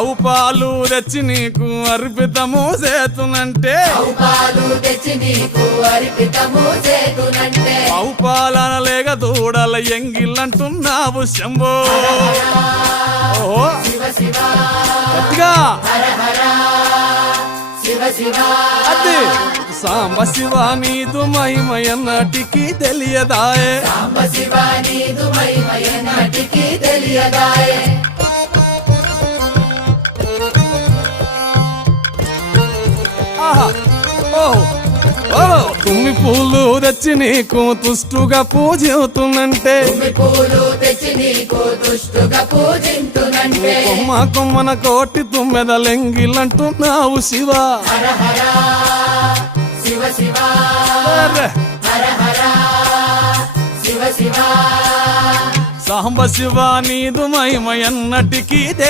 ఆవు పాలు తెచ్చి నీకు అర్పితము చేతునంటే ఆవు పాలన లేక దూడల ఎంగిల్లంటున్నావు శంభో అదే సాంబ శివ నీదు మహిమయన్నటికి తెలియదాయే సాంబ శివ నీదు మహిమయన్నటికి తెలియదాయే తుమ్మి పూలు తెచ్చి నీకు తుష్టుగా పూజితునంటే కొమ్మ కొమ్మన కోటి తుమ్మెద లెంగిలంటున్నావు శివ శివ శివ సాంబ శివ నీదు మహిమ ఎన్నటికీ